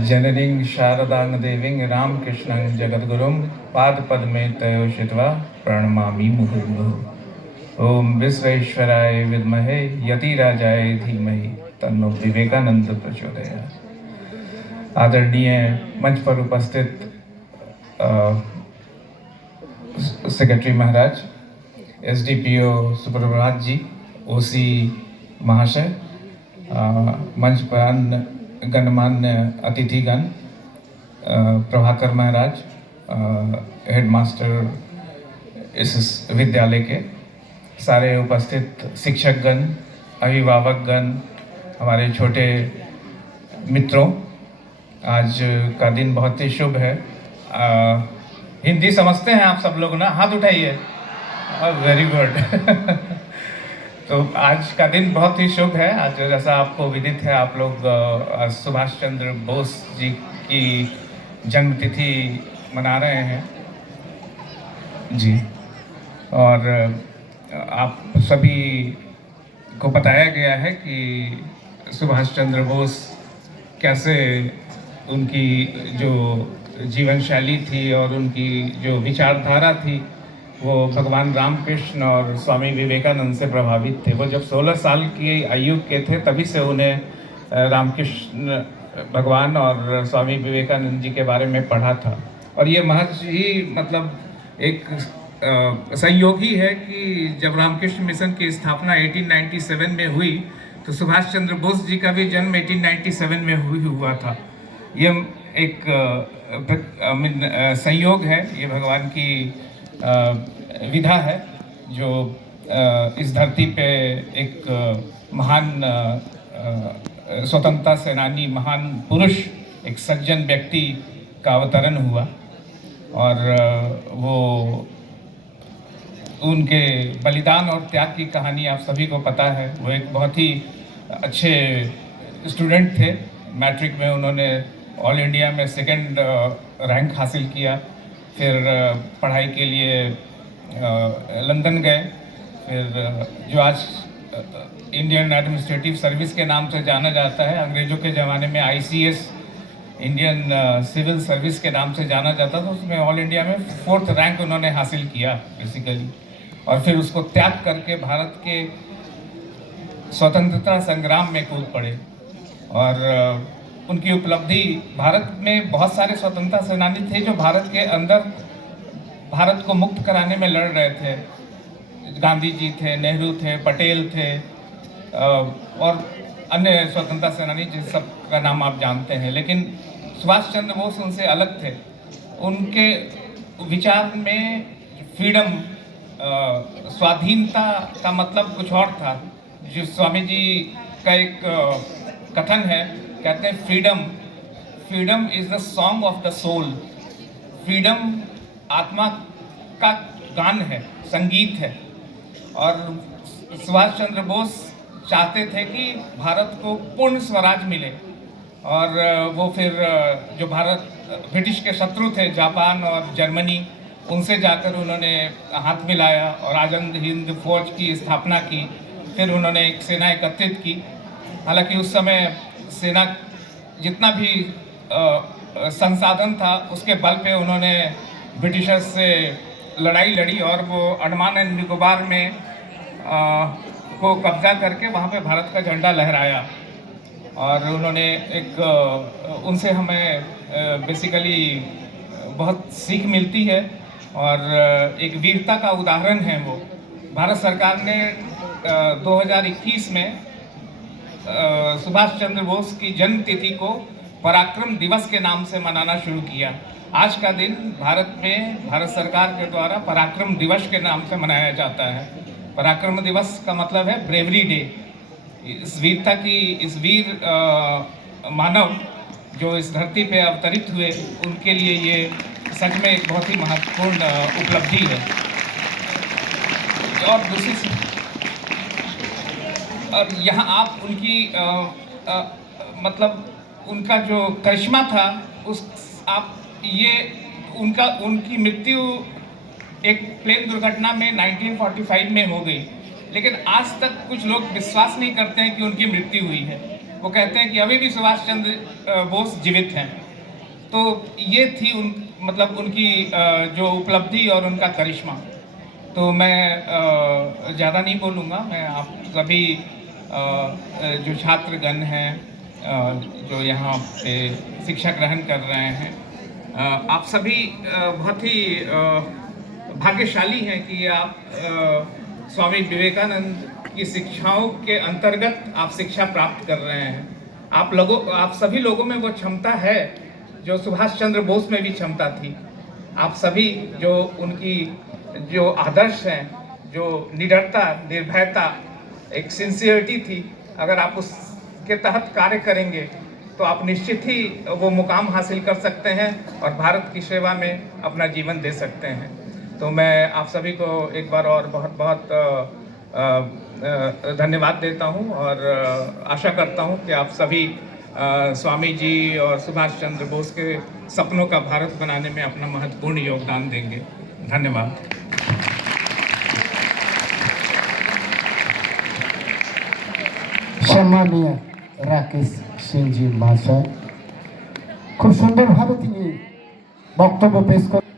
जननीं शारदां देवीं रामकृष्णं जगद्गुरुं पादपद्मे तयोषित्वा प्रणमामि मुहुर्मुहुः। ओम विश्वेश्वराय विद्महे यतिराजाय धीमहि तन्नो विवेकानंद प्रचोदयात्। आदरणीय मंच पर उपस्थित सेक्रेटरी महाराज, एसडीपीओ सुप्रभात जी, ओसी महाशय, मंच पर अन्य गणमान्य अतिथिगण, प्रभाकर महाराज, हेडमास्टर इस विद्यालय के, सारे उपस्थित शिक्षकगण, अभिभावकगण, हमारे छोटे मित्रों, आज का दिन बहुत ही शुभ है। हिंदी समझते हैं आप सब लोग ना? हाथ उठाइए। Very good. तो आज का दिन बहुत ही शुभ है। आज जैसा आपको विदित है, आप लोग सुभाष चंद्र बोस जी की जन्मतिथि मना रहे हैं जी। और आप सभी को बताया गया है कि सुभाष चंद्र बोस कैसे उनकी जो जीवन शैली थी और उनकी जो विचारधारा थी वो भगवान रामकृष्ण और स्वामी विवेकानंद से प्रभावित थे। वो जब 16 साल की आयु के थे तभी से उन्हें रामकृष्ण भगवान और स्वामी विवेकानंद जी के बारे में पढ़ा था। और ये महज ही मतलब एक संयोग ही है कि जब रामकृष्ण मिशन की स्थापना 1897 में हुई तो सुभाष चंद्र बोस जी का भी जन्म 1897 में हुआ था। ये एक संयोग है, ये भगवान की विधा है जो इस धरती पे एक महान स्वतंत्रता सेनानी, महान पुरुष, एक सज्जन व्यक्ति का अवतरण हुआ। और वो उनके बलिदान और त्याग की कहानी आप सभी को पता है। वो एक बहुत ही अच्छे स्टूडेंट थे। मैट्रिक में उन्होंने ऑल इंडिया में सेकंड रैंक हासिल किया। फिर पढ़ाई के लिए लंदन गए। फिर जो आज इंडियन एडमिनिस्ट्रेटिव सर्विस के नाम से जाना जाता है, अंग्रेज़ों के ज़माने में आईसीएस, इंडियन सिविल सर्विस के नाम से जाना जाता था, उसमें ऑल इंडिया में 4th रैंक उन्होंने हासिल किया बेसिकली। और फिर उसको त्याग करके भारत के स्वतंत्रता संग्राम में कूद पड़े। और उनकी उपलब्धि, भारत में बहुत सारे स्वतंत्रता सेनानी थे जो भारत के अंदर भारत को मुक्त कराने में लड़ रहे थे। गांधी जी थे, नेहरू थे, पटेल थे और अन्य स्वतंत्रता सेनानी जिन सब का नाम आप जानते हैं। लेकिन सुभाष चंद्र बोस उनसे अलग थे। उनके विचार में फ्रीडम, स्वाधीनता का मतलब कुछ और था। जो स्वामी जी का एक कथन है, कहते हैं freedom is the song of the soul. Freedom आत्मा का गान है, संगीत है। और सुभाष चंद्र बोस चाहते थे कि भारत को पूर्ण स्वराज मिले। और वो फिर जो भारत ब्रिटिश के शत्रु थे, जापान और जर्मनी, उनसे जाकर उन्होंने हाथ मिलाया और आज़ाद हिंद फौज की स्थापना की। फिर उन्होंने एक सेना एकत्रित की। हालांकि उस समय सेना जितना भी संसाधन था उसके बल पे उन्होंने ब्रिटिशर्स से लड़ाई लड़ी और वो अंडमान एंड निकोबार में को कब्जा करके वहाँ पे भारत का झंडा लहराया। और उन्होंने एक उनसे हमें बेसिकली बहुत सीख मिलती है और एक वीरता का उदाहरण है वो। भारत सरकार ने 2021 में सुभाष चंद्र बोस की जन्म तिथि को पराक्रम दिवस के नाम से मनाना शुरू किया। आज का दिन भारत में भारत सरकार के द्वारा पराक्रम दिवस के नाम से मनाया जाता है। पराक्रम दिवस का मतलब है ब्रेवरी डे। इस वीरता की, इस वीर मानव जो इस धरती पे अवतरित हुए, उनके लिए ये सच में एक बहुत ही महत्वपूर्ण उपलब्धि है। और दूसरी और यहाँ आप उनकी मतलब उनका जो करिश्मा था, उस आप ये उनकी मृत्यु एक प्लेन दुर्घटना में 1945 में हो गई। लेकिन आज तक कुछ लोग विश्वास नहीं करते हैं कि उनकी मृत्यु हुई है। वो कहते हैं कि अभी भी सुभाष चंद्र बोस जीवित हैं। तो ये थी मतलब उनकी जो उपलब्धि और उनका करिश्मा। तो मैं ज़्यादा नहीं बोलूँगा। मैं आप सभी जो छात्रगण हैं, जो यहाँ पे शिक्षा ग्रहण कर रहे हैं, आप सभी बहुत ही भाग्यशाली हैं कि आप स्वामी विवेकानंद की शिक्षाओं के अंतर्गत आप शिक्षा प्राप्त कर रहे हैं। आप सभी लोगों में वो क्षमता है जो सुभाष चंद्र बोस में भी क्षमता थी। आप सभी जो उनकी जो आदर्श हैं, जो निडरता, निर्भयता, एक सिंसियरिटी थी, अगर आप उसके तहत कार्य करेंगे तो आप निश्चित ही वो मुकाम हासिल कर सकते हैं और भारत की सेवा में अपना जीवन दे सकते हैं। तो मैं आप सभी को एक बार और बहुत बहुत धन्यवाद देता हूं और आशा करता हूं कि आप सभी स्वामी जी और सुभाष चंद्र बोस के सपनों का भारत बनाने में अपना महत्वपूर्ण योगदान देंगे। धन्यवाद। सम्मानीय রাকেশ সিংজি মহাশয় খুব সুন্দরভাবে তিনি বক্তব্য পেশ করেন।